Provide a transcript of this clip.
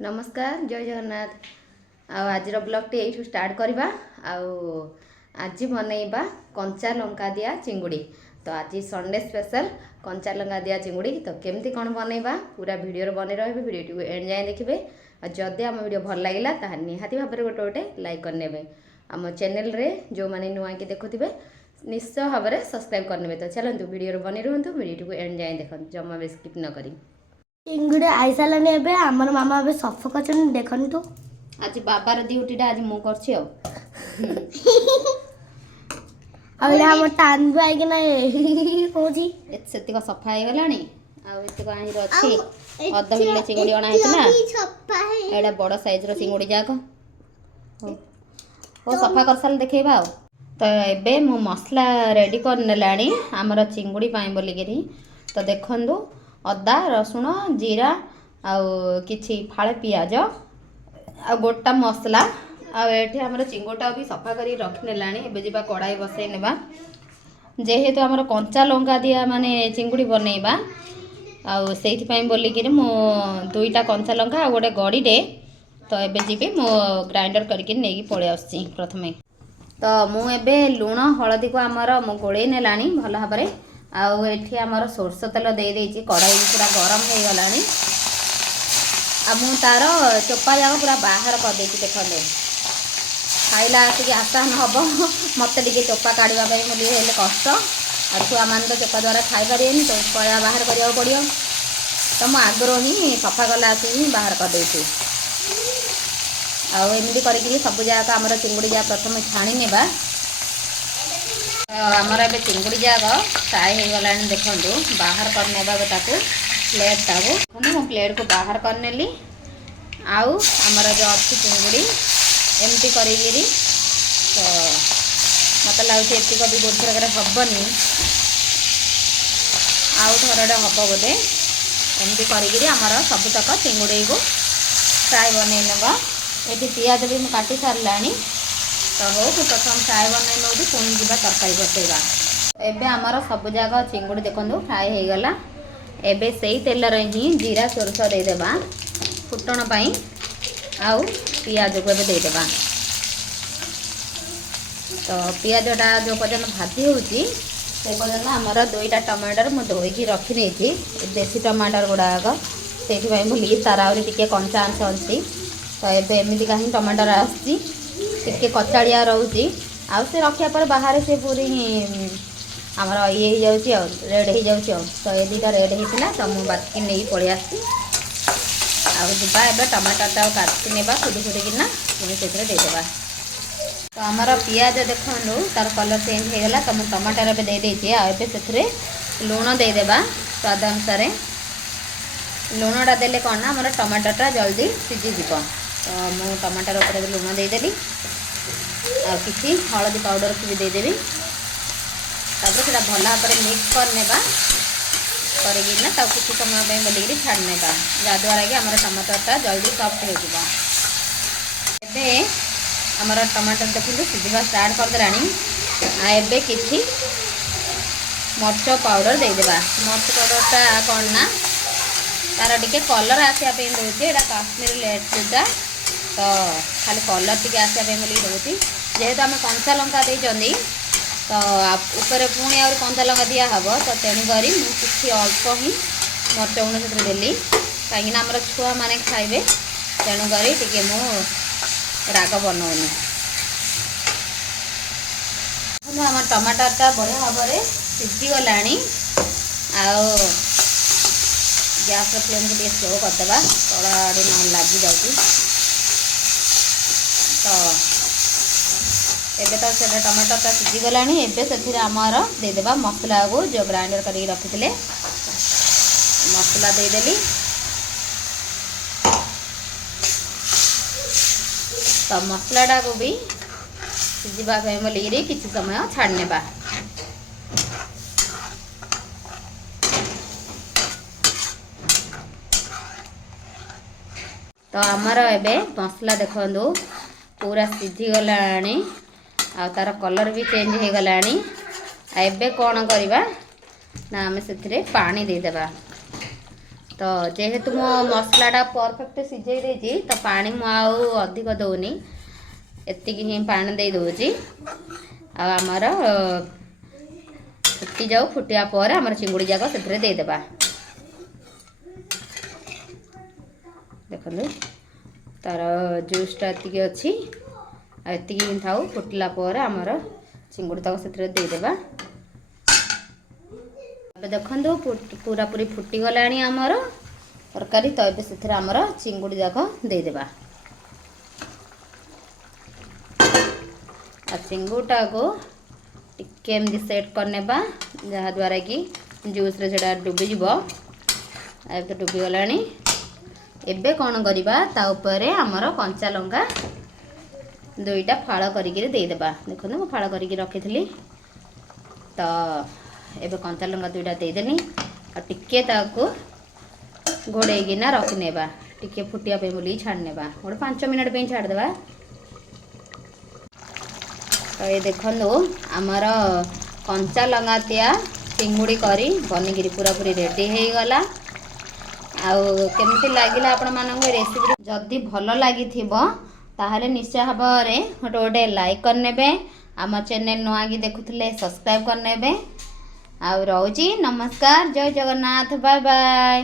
नमस्कार जय जगन्नाथ। आज ब्लॉग टी यू स्टार्ट करवा। आज बनैबा कंचा लंका दिया चिंगुड़ी। तो आज संडे स्पेशल कंचा लंका दिया चिंगुड़ी। तो केमती कौन बनैबा पूरा वीडियो बने रहे, वीडियो एंड जाए देखिए। और जदि आम वीडियो भल लगे तो निहाती भाव में गोटे गोटे लाइक करने। आम चैनल रे जो मैंने नुआ कि देखुवे निश्चय भाव में सब्सक्राइब करने। तो चलतु वीडियो बनी रुहतु, वीडियो एंड जाए देख जमा भी स्किप न करी। चिंगुड़ी आई सारानी एबे हमर मामा एबे सफा करछन देखंतु। आज बाबार ड्यूटीटा आज मु करछि आ एडा हमर तानबु आइ के ना होजी सेतिक सफा हे गलानी आ एतिक आही रछि अध किलो चिंगुड़ी अणा हेतला सफा हे एडा बड़ साइज रो चिंगुड़ी जाक हो सफा कर साल देखैबा। तो एबे मु मसला रेडी कर नेलानी हमर चिंगुड़ी पाई बोली गेरी। तो देखंदु अदा रसुण जीरा आउ किछि फाळे पियाज आ गोटा मसला आठी आम चिंगुटा भी सफा कर रखिनेलानी। एबे जीवा कड़ाई बसई नेबा जेहेतु आमर कंचा लंका दिया माने चिंगुड़ी बनैबा आउ सेइथिपाई बोलिकिरी मो दुईटा कंचा लंका आ गोटे गड़ीरे। तो एबे जीबी मो ग्राइंडर करके नेकी पळे आछि प्रथमे। तो मु एबे लूण हळदी को आमर मो गोळेई नेलानी भल भाबरे। आउ एठी आमर सोरस तेल दे देछि कड़ाई पूरा गरम हो गलानी। आ मु तार चोपा जाक पूरा बाहर कर देछि देखंदे खाइला आसिक आसान हम मत टे चोपा काढ़ा बोली हेल्ले कष्ट आ छुआ मान तो चोपा द्वारा खाई पारे तो चोपा बाहर करा पड़ो। तो मुझे आगर ही सफा कला आसिक बाहर कर देछि। आमती कर सब जाक आम चिंगुड़ी जाक प्रथम छाणी नेबा। आमर ए चिंगुड़ी जाक फ्राए हो गला देखु बाहर करने प्लेट टाको मु प्लेट को बाहर करनेली। आउ आमर जो अच्छी चिंगुड़ी एमती करी तो मत लगे एतिक भी गोटे थरक हेनी आउ थरटे हम बोधे एमती करमर सबुतक चिंगुड़ी को फ्राए बन ये पियाज भी काटी सारा। तो हो प्रथम फ्राए बन नौ पुणी जा तरकारी बसैबा। एबे आमर सब जाक चिंगुड़ी देखो फ्राए हो गला। एबे सेई तेल ही जीरा सोरस देदेबा फुटण पाई आउ पियाज को एबे देदेबा। तो पियाजटा जो पर्यटन भाजी होची से पर्यटन आमर दुईटा टमाटर मु धोईकी रखी नहीं देसी टमाटर गुड़ाक से भूलिकी तार आहरी टिके कंचा अंश अच्छी। तो एबे एमती कहीं टमाटर आसी कचाड़िया रोचे आउ से रखा पर बाहर से पूरी आमर ये रेड हो जाऊँ। तो ये दुटा रेड होता तो मुझे बाकी नहीं पलि आसी आबे टमाटरटा काटी नेबा खुदी खुदिकिना पुणी से देदेबा। तो आमर पियाज देखु तार कलर चेंज हो गला। तो मुझे टमाटर एबे दे देछि आबे से लुण देदेबा स्वाद अनुसार। लुणटा देले कौन ना आमर टमाटरटा जल्दी सीझीज। तो मुझे टमाटर उपर लुण देदेली आ किसी हलदी पाउडर को भी देदेवी। तापर से भल भाव मिक्स करनेबा करना किसी समय बोलिकी छाड़ने जहाद्वारा कि आम टमाटरटा जल्दी सफ्ट हो। आमर टमाटर देखते सीझा स्टार्ट करदेला। एबे किसी मर्च पाउडर देदेबा। मर्च पाउडरटा कौन ना तार टिके कलर आसापी दूसरी यहाँ काश्मीर लेटा। तो खाली कलर टी आसापी बोलिकी दूसरी जेहेतु आम कंचा लंका देती तो ऊपर पुणी आ कंचा लंका दिया हम। तो तेणुक किसी अल्प ही मर्च गुण से देली कहीं आम छुआ मैंने खाइबे तेणुक टी मु राग बनौनी। आम टमाटरटा बढ़िया भाव में सीझीगला। गैस फ्लेम को स्लो करदे तल आड़े न लगी जाऊँ। तो एबे तो से टमाटरटा सीझीगला। एबे से आमर देदेबा मसला को जो ग्राइंडर कर रखी मसला देदेली। तो मसलाटा को भी सीझा बोलिकी किसी समय छाड़ने। तो आमर एबे मसला देखो पूरा सीझीगला आ तार कलर भी चेंज हो गला। एबे कौन करवा ना आम से पानी देदेबा। तो जेहेतु मो मसलाटा परफेक्ट सिझे देछि तो पानी मु आउ अधिक दौनी एतिक ही पानी दे दूची आमर फुटी जाऊ फुटिया पर आमर चिंगुड़ी जाक से देदेबा देखो तार जूसटा एतिक अच्छी एतिक थाऊ फुटला पर आमर चिंगुड़ी तक से देदेबा देखो पूरा पूरी फुटी गलानी आमर तरकारी तो ये से आमर चिंगुड़ी जाक देदेबा आ चिंगुटा को टिके एमती सेट करने जहाँद्वारा कि जूस रे सेटा डुबी जीव तो डुबी गलानी एबे कौन करवा ता उपरे आमर कंचा लंका दुईटा फाड़ करिक देदेबा देखो मैं फाड़ करिक रखी तो एबे कंचा लंका दुईटा देदेनी आ टिके ताको घोड़ेकिना रखिनेबा टिके फुटिया पे बोली छाड़नेबा गोटे 5 मिनट पे छाड़देबा तो ये देखो आमर कंचा लंगातिया चिंगुड़ी करी बनिकी पूरा पूरी रेडी हो गला केमती लगिला आपण मानक रेसिपी जदि भल लगी ताहले निश्चय भाव में गोटे गोटे लाइक करने आम चैनल नुआ कि देखुले सब्सक्राइब करने आ रोची नमस्कार जय जगन्नाथ बाय बाय।